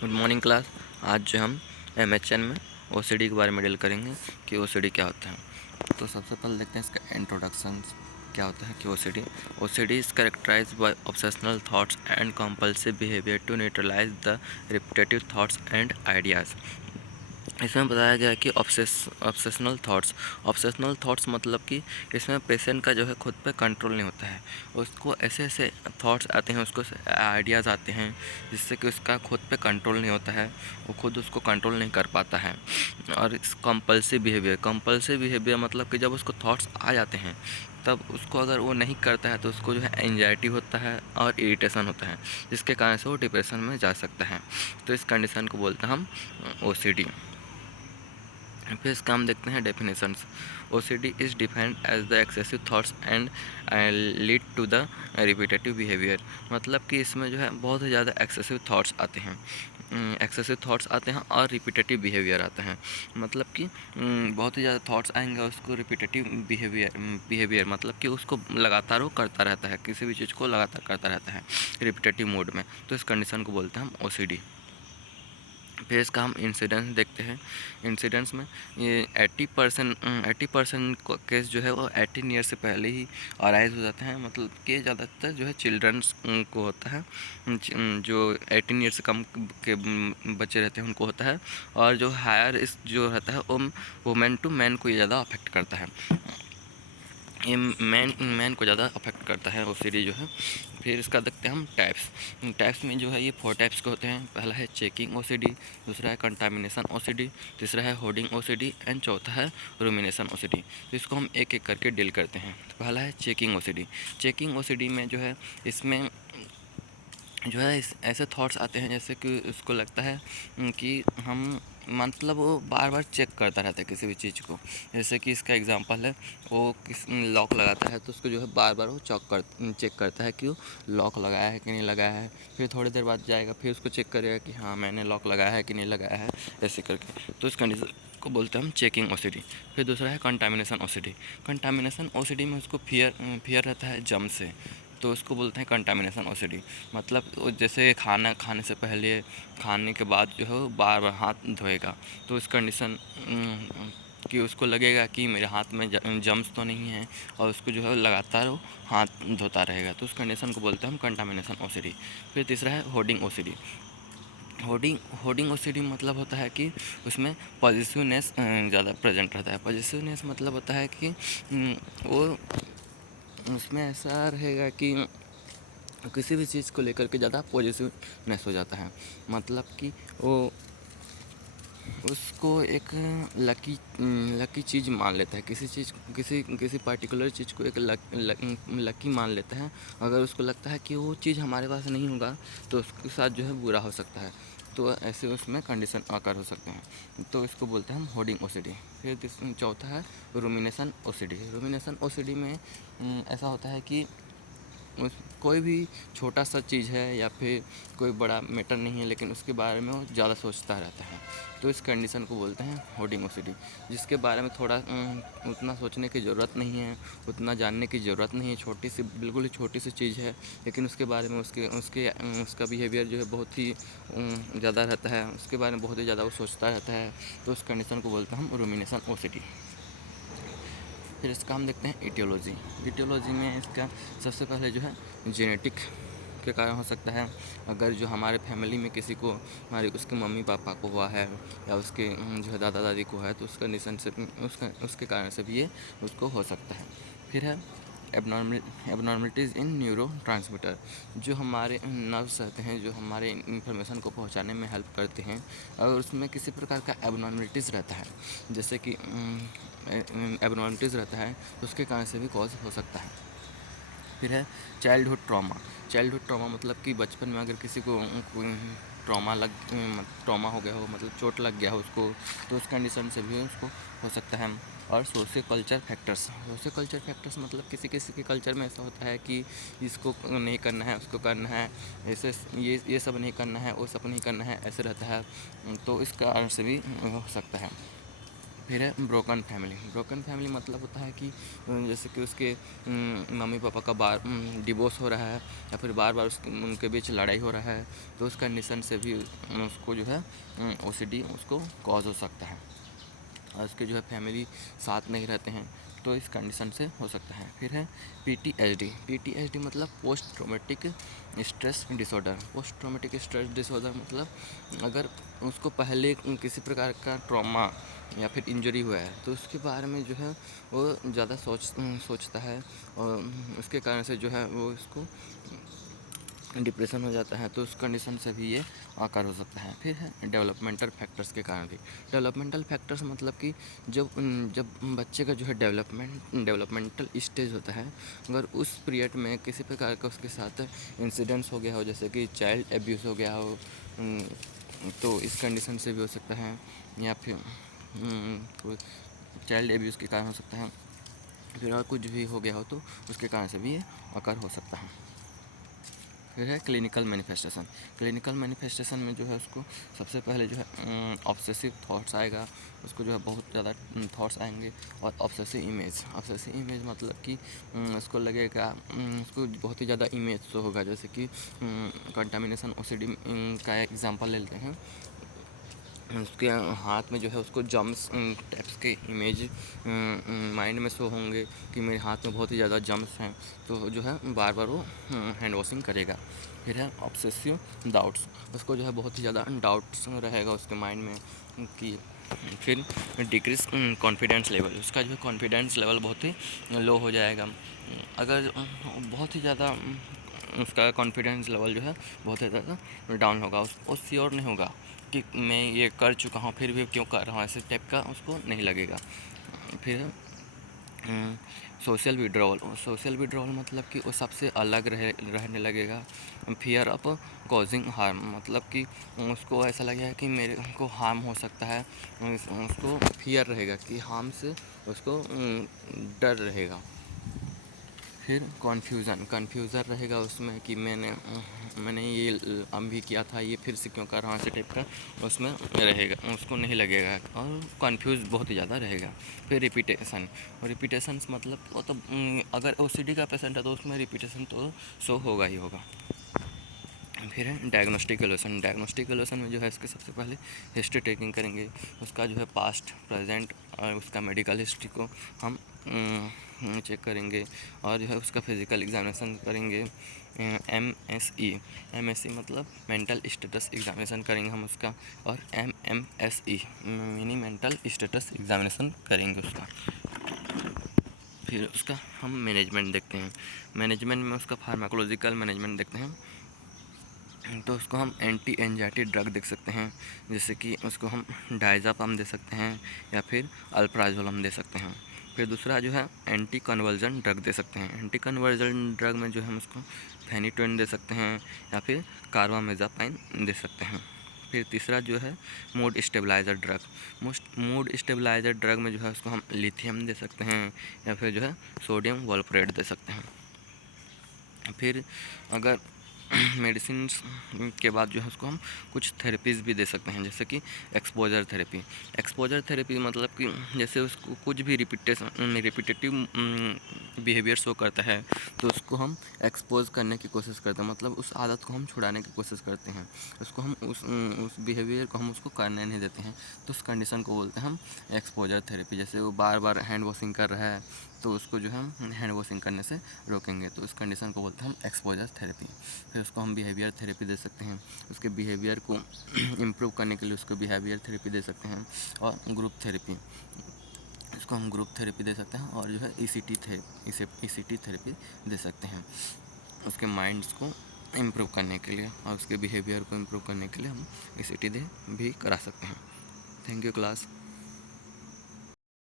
Good morning class. आज जो हम एमएचएन में ओसीडी के बारे में डील करेंगे कि ओसीडी क्या होता है। तो सबसे पहले देखते हैं इसका इंट्रोडक्शन क्या होता है कि OCD is characterised by obsessional thoughts and compulsive behaviour to neutralise the repetitive thoughts and ideas. इसमें बताया गया है कि ऑब्सेशनल थॉट्स मतलब कि इसमें पेशेंट का जो है खुद पे कंट्रोल नहीं होता है। उसको ऐसे ऐसे थॉट्स आते हैं, उसको आइडियाज़ आते हैं जिससे कि उसका खुद पे कंट्रोल नहीं होता है, वो खुद उसको कंट्रोल नहीं कर पाता है। और इस कंपल्सिव बिहेवियर मतलब कि जब उसको थॉट्स आ जाते हैं तब उसको अगर वो नहीं करता है तो उसको जो है एंजाइटी होता है और इरिटेशन होता है, जिसके कारण से वो डिप्रेशन में जा सकता है। तो इस कंडीशन को बोलते हैं हम ओसीडी। फिर इसका हम देखते हैं definitions. OCD is defined as the excessive thoughts and lead to the repetitive behaviour. मतलब कि इसमें जो है बहुत ही ज़्यादा एक्सेसिव थॉट्स आते हैं, और रिपीटेटिव बिहेवियर आता है। मतलब कि बहुत ही ज़्यादा थॉट्स आएंगे, उसको रिपीटेटिव बिहेवियर मतलब कि उसको लगातार वो करता रहता है, किसी भी चीज़ को लगातार करता रहता है रिपीटेटिव मोड में। तो इस कंडीशन को बोलते हैं हम ओसीडी। फिर इसका हम इंसिडेंस देखते हैं। इंसिडेंट्स में ये 80% केस जो है वो 18 ईयर से पहले ही अराइज हो जाते हैं। मतलब कि ज़्यादातर जो है चिल्ड्रंस को होता है, जो 18 ईयर से कम के बच्चे रहते हैं उनको होता है। और जो हायर इस जो रहता है वो मैन टू मैन को ये ज़्यादा अफेक्ट करता है। ये मैन को ज़्यादा अफेक्ट करता है ओसीडी जो है। फिर इसका देखते हैं हम टाइप्स में जो है ये 4 टाइप्स के होते हैं। पहला है चेकिंग ओसीडी, दूसरा है कंटामिनेशन ओसीडी, तीसरा है होर्डिंग ओसीडी एंड चौथा है रूमिनेशन ओसीडी। तो इसको हम एक एक करके डील करते हैं। तो पहला है चेकिंग ओसीडी। चेकिंग ओसीडी में जो है इसमें जो है ऐसे थॉट्स आते हैं जैसे कि उसको लगता है कि हम मतलब वो बार बार चेक करता रहता है किसी भी चीज़ को। जैसे कि इसका एग्जांपल है, वो किस लॉक लगाता है तो उसको जो है बार बार वो चेक करता है कि वो लॉक लगाया है कि नहीं लगाया है। फिर थोड़ी देर बाद जाएगा, फिर उसको चेक करेगा कि हाँ मैंने लॉक लगाया है कि नहीं लगाया है, ऐसे करके। तो इस कंडीशन को बोलते हैं हम चेकिंग ओसीडी। फिर दूसरा है कंटामिनेशन ओसीडी। कंटामिनेशन ओसीडी में उसको फियर रहता है जम से, तो उसको बोलते हैं कंटामिनेशन ओसीडी। मतलब वो जैसे खाना खाने से पहले, खाने के बाद जो है वो बार बार हाथ धोएगा। तो इस कंडीशन कि उसको लगेगा कि मेरे हाथ में जम्स तो नहीं है, और उसको जो है लगातार वो हाथ धोता रहेगा। तो उस कंडीशन को बोलते हैं हम कंटामिनेशन ओसीडी। फिर तीसरा है होर्डिंग ओसीडी। होर्डिंग ओसीडी मतलब होता है कि उसमें पॉजिटिवनेस ज़्यादा प्रेजेंट रहता है। पॉजिटिवनेस मतलब होता है कि वो उसमें ऐसा रहेगा कि किसी भी चीज़ को लेकर के ज़्यादा पॉजिटिवनेस हो जाता है। मतलब कि वो उसको एक लकी चीज़ मान लेता है, किसी पर्टिकुलर चीज़ को एक लकी मान लेता है। अगर उसको लगता है कि वो चीज़ हमारे पास नहीं होगा तो उसके साथ जो है बुरा हो सकता है। तो ऐसे उसमें कंडीशन आकर हो सकते हैं। तो इसको बोलते हैं हम होर्डिंग ओसीडी। फिर चौथा है रूमिनेशन ओसीडी। रूमिनेशन ओसीडी में ऐसा होता है कि कोई भी छोटा सा चीज़ है या फिर कोई बड़ा मैटर नहीं है, लेकिन उसके बारे में वो ज़्यादा सोचता रहता है। तो इस कंडीशन को बोलते हैं होर्डिंग ओसीडी, जिसके बारे में थोड़ा उतना सोचने की ज़रूरत नहीं है, उतना जानने की ज़रूरत नहीं है। छोटी सी, बिल्कुल ही छोटी सी चीज़ है, लेकिन उसके बारे में उसका बिहेवियर जो है बहुत ही ज़्यादा रहता है, उसके बारे में बहुत ही ज़्यादा वो सोचता रहता है। तो उस कंडीशन को बोलते हैं हम रूमिनेशन ओसीडी। फिर इसका हम देखते हैं इटियोलॉजी। इटियोलॉजी में इसका सबसे पहले जो है जेनेटिक के कारण हो सकता है। अगर जो हमारे फैमिली में किसी को, हमारे उसके मम्मी पापा को हुआ है या उसके जो है दादा दादी को है, तो उसका कंडीशन से उसके कारण से भी ये उसको हो सकता है। फिर है एबनॉर्मलिटीज़ इन न्यूरोट्रांसमीटर। जो हमारे नर्व्स रहते हैं, जो हमारे इंफॉर्मेशन को पहुंचाने में हेल्प करते हैं, और उसमें किसी प्रकार का एबनॉर्मलिटीज़ रहता है, जैसे कि एबनॉर्मलिटीज़ रहता है, तो उसके कारण से भी कॉज हो सकता है। फिर है चाइल्डहुड ट्रॉमा मतलब कि बचपन में अगर किसी को कोई ट्रॉमा हो गया हो, मतलब चोट लग गया हो उसको, तो उस कंडीशन से भी उसको हो सकता है। और सोशल कल्चर फैक्टर्स मतलब किसी किसी के कल्चर में ऐसा होता है कि इसको नहीं करना है, उसको करना है, ऐसे ये सब नहीं करना है, वो सब नहीं करना है, ऐसे रहता है। तो इस कारण से भी हो सकता है। फिर है ब्रोकन फैमिली। ब्रोकन फैमिली मतलब होता है कि जैसे कि उसके मम्मी पापा का बार डिवोर्स हो रहा है, या फिर बार बार उनके बीच लड़ाई हो रहा है, तो उस कंडीशन से भी उसको जो है OCD उसको कॉज हो सकता है। और उसके जो है फैमिली साथ नहीं रहते हैं, तो इस कंडीशन से हो सकता है। फिर है PTSD। PTSD मतलब post traumatic stress disorder. Post traumatic stress disorder मतलब अगर उसको पहले किसी प्रकार का ट्रॉमा या फिर इंजरी हुआ है, तो उसके बारे में जो है वो ज़्यादा सोचता है, और उसके कारण से जो है वो इसको डिप्रेशन हो जाता है, तो उस कंडीशन से भी ये आकार हो सकता है। फिर है डेवलपमेंटल फैक्टर्स के कारण भी। डेवलपमेंटल फैक्टर्स मतलब कि जब बच्चे का जो है डेवलपमेंटल स्टेज होता है, अगर उस पीरियड में किसी प्रकार का उसके साथ इंसिडेंट्स हो गया हो, जैसे कि चाइल्ड एब्यूज़ हो गया हो, तो इस कंडीशन से भी हो सकता है, या फिर कोई चाइल्ड एब्यूज़ के कारण हो सकता है, फिर और कुछ भी हो गया हो तो उसके कारण से भी ये आकार हो सकता है। फिर है क्लिनिकल मैनिफेस्टेशन। क्लिनिकल मैनिफेस्टेशन में जो है उसको सबसे पहले जो है ऑब्सेसिव थॉट्स आएगा, उसको जो है बहुत ज़्यादा थॉट्स आएंगे, और ऑब्सेसिव इमेज मतलब कि उसको लगेगा, उसको बहुत ही ज़्यादा इमेज शो होगा, जैसे कि कंटामिनेशन OCD का एग्जांपल ले लेते हैं। उसके हाथ में जो है उसको जम्स टाइप्स के इमेज माइंड में शो होंगे कि मेरे हाथ में बहुत ही ज़्यादा जम्स हैं, तो जो है बार बार वो हैंड वॉशिंग करेगा। फिर है ऑब्सेसिव डाउट्स। उसको जो है बहुत ही ज़्यादा डाउट्स रहेगा उसके माइंड में कि फिर डिक्रीज कॉन्फिडेंस लेवल। उसका जो है कॉन्फिडेंस लेवल बहुत ही लो हो जाएगा। अगर बहुत ही ज़्यादा उसका कॉन्फिडेंस लेवल जो है बहुत ही ज़्यादा डाउन होगा, वो श्योर नहीं होगा कि मैं ये कर चुका हूँ फिर भी क्यों कर रहा हूँ, ऐसे टाइप का उसको नहीं लगेगा। फिर सोशल विड्रॉल मतलब कि वो सबसे अलग रहने लगेगा। फियर ऑफ कॉजिंग हार्म मतलब कि उसको ऐसा लगेगा कि मेरे को हार्म हो सकता है, उसको फियर रहेगा कि हार्म से उसको डर रहेगा। फिर कन्फ्यूज़न रहेगा उसमें कि मैंने ये भी किया था, ये फिर से क्यों कर रहा हूँ, ऐसे टाइप का उसमें रहेगा, उसको नहीं लगेगा, और कन्फ्यूज़ बहुत ही ज़्यादा रहेगा। फिर रिपीटेशन मतलब वो तो अगर OCD का पेशेंट है तो उसमें रिपीटेशन तो शो होगा ही होगा। फिर है डायग्नोस्टिक एवल्यूशन में जो है इसके सबसे पहले हिस्ट्री टेकिंग करेंगे, उसका जो है पास्ट प्रेजेंट और उसका मेडिकल हिस्ट्री को हम चेक करेंगे, और जो है उसका फिज़िकल एग्जामिनेशन करेंगे। MSE मतलब मेंटल स्टेटस एग्जामिनेशन करेंगे हम उसका, और MMSE mini mental status examination करेंगे उसका। फिर उसका हम मैनेजमेंट देखते हैं। मैनेजमेंट में उसका फार्माकोलॉजिकल मैनेजमेंट देखते हैं, तो उसको हम एंटी एंजाइटी ड्रग देख सकते हैं, जैसे कि उसको हम डायज़ापाम दे सकते हैं, या फिर अल्प्राजोल हम दे सकते हैं। फिर दूसरा जो है एंटी कन्वर्जन ड्रग दे सकते हैं। एंटी कन्वर्जन ड्रग में जो है हम उसको फेनिटोइन दे सकते हैं, या फिर कार्बामेज़ापाइन दे सकते हैं। फिर तीसरा जो है मूड स्टेबलाइजर ड्रग में जो है उसको हम लिथियम दे सकते हैं, या फिर जो है सोडियम वॉल्प्रेट दे सकते हैं। फिर अगर मेडिसिन के बाद जो है उसको हम कुछ थेरेपीज़ भी दे सकते हैं, जैसे कि एक्सपोजर थेरेपी मतलब कि जैसे उसको कुछ भी रिपीटेटिव बिहेवियर शो करता है, तो उसको हम एक्सपोज करने की कोशिश करते हैं, मतलब उस आदत को हम छुड़ाने की कोशिश करते हैं, उसको हम उस बिहेवियर को हम उसको करने नहीं देते हैं, तो उस कंडीशन को बोलते हैं हम एक्सपोजर थेरेपी। जैसे वो बार बार हैंड वॉशिंग कर रहा है, तो उसको जो है हम हैंड वॉशिंग करने से रोकेंगे, तो उस कंडीशन को बोलते हैं हम एक्सपोजर थेरेपी। फिर उसको हम बिहेवियर थेरेपी दे सकते हैं, उसके बिहेवियर को इम्प्रूव करने के लिए उसको बिहेवियर थेरेपी दे सकते हैं, और ग्रुप थेरेपी, इसको हम ग्रुप थेरेपी दे सकते हैं, और जो है ECT थेरेपी दे सकते हैं, उसके माइंड्स को इम्प्रूव करने के लिए, और उसके बिहेवियर को इम्प्रूव करने के लिए हम ECT भी करा सकते हैं। Thank you class.